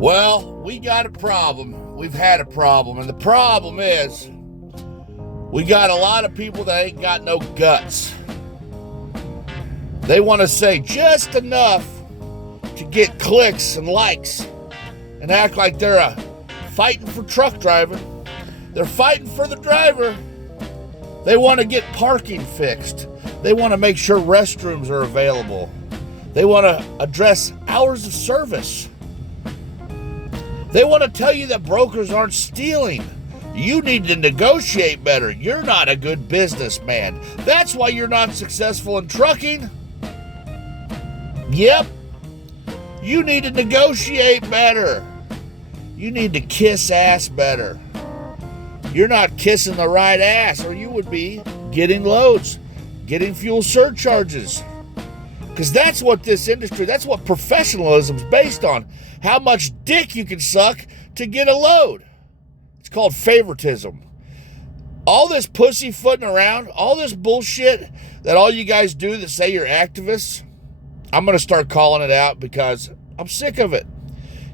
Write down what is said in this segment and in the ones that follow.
Well, we got a problem. We've had a problem. And the problem is we got a lot of people that ain't got no guts. They want to say just enough to get clicks and likes and act like they're fighting for truck driving. They're fighting for the driver. They want to get parking fixed. They want to make sure restrooms are available. They want to address hours of service. They want to tell you that brokers aren't stealing. You need to negotiate better. You're not a good businessman. That's why you're not successful in trucking. Yep. You need to negotiate better. You need to kiss ass better. You're not kissing the right ass, or you would be getting loads, getting fuel surcharges. Because that's what this industry, that's what professionalism is based on. How much dick you can suck to get a load. It's called favoritism. All this pussyfooting around, all this bullshit that all you guys do that say you're activists, I'm going to start calling it out because I'm sick of it.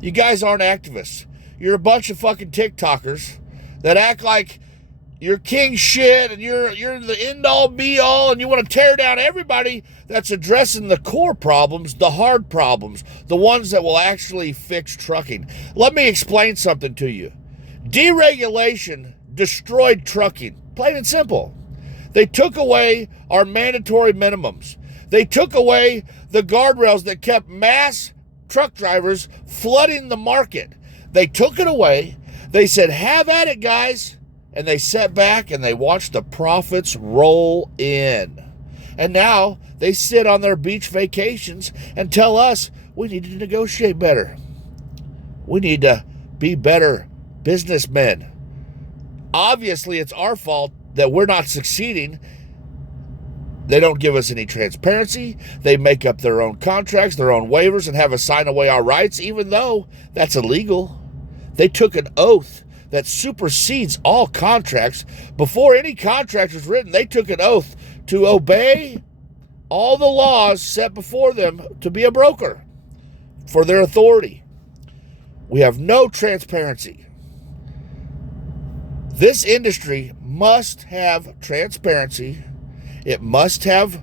You guys aren't activists. You're a bunch of fucking TikTokers that act like you're king shit and you're the end-all be-all and you want to tear down everybody that's addressing the core problems, the hard problems, the ones that will actually fix trucking. Let me explain something to you. Deregulation destroyed trucking, plain and simple. They took away our mandatory minimums. They took away the guardrails that kept mass truck drivers flooding the market. They took it away. They said, have at it, guys. And they sat back and they watched the profits roll in. And now they sit on their beach vacations and tell us we need to negotiate better. We need to be better businessmen. Obviously, it's our fault that we're not succeeding. They don't give us any transparency. They make up their own contracts, their own waivers, and have us sign away our rights, even though that's illegal. They took an oath that supersedes all contracts. Before any contract was written, they took an oath to obey all the laws set before them to be a broker for their authority. We have no transparency. This industry must have transparency. It must have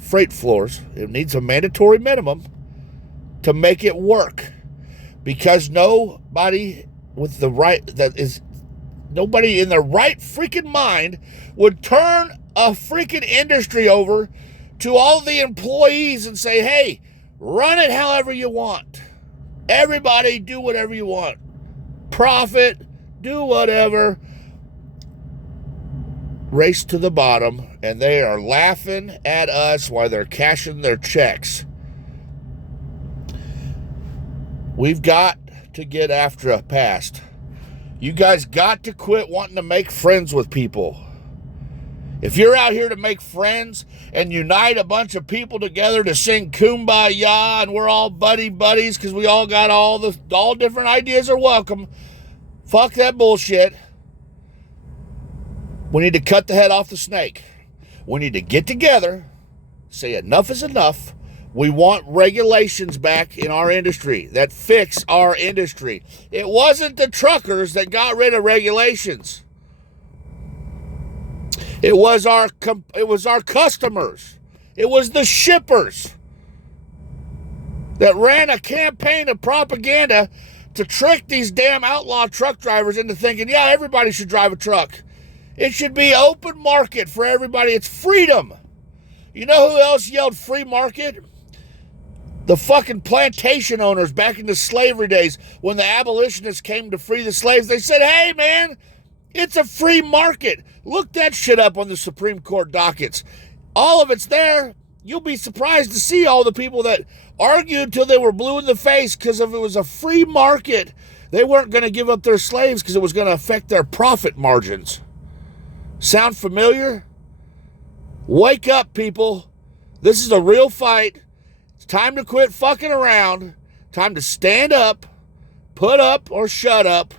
freight floors. It needs a mandatory minimum to make it work, because nobody with the right, nobody in their right freaking mind would turn a freaking industry over to all the employees and say, hey, run it however you want. Everybody do whatever you want. Profit, do whatever. Race to the bottom, and they are laughing at us while they're cashing their checks. We've got to get after a past. You guys got to quit wanting to make friends with people. If you're out here to make friends and unite a bunch of people together to sing Kumbaya and we're all buddies because we all got all different ideas are welcome, fuck that bullshit. We need to cut the head off the snake. We need to get together, say enough is enough. We want regulations back in our industry that fix our industry. It wasn't the truckers that got rid of regulations. It was our customers. It was the shippers that ran a campaign of propaganda to trick these damn outlaw truck drivers into thinking, yeah, everybody should drive a truck. It should be open market for everybody. It's freedom. You know who else yelled free market? The fucking plantation owners back in the slavery days when the abolitionists came to free the slaves. They said, hey, man, it's a free market. Look that shit up on the Supreme Court dockets. All of it's there. You'll be surprised to see all the people that argued till they were blue in the face because if it was a free market, they weren't going to give up their slaves because it was going to affect their profit margins. Sound familiar? Wake up, people. This is a real fight. It's time to quit fucking around. Time to stand up, put up, or shut up.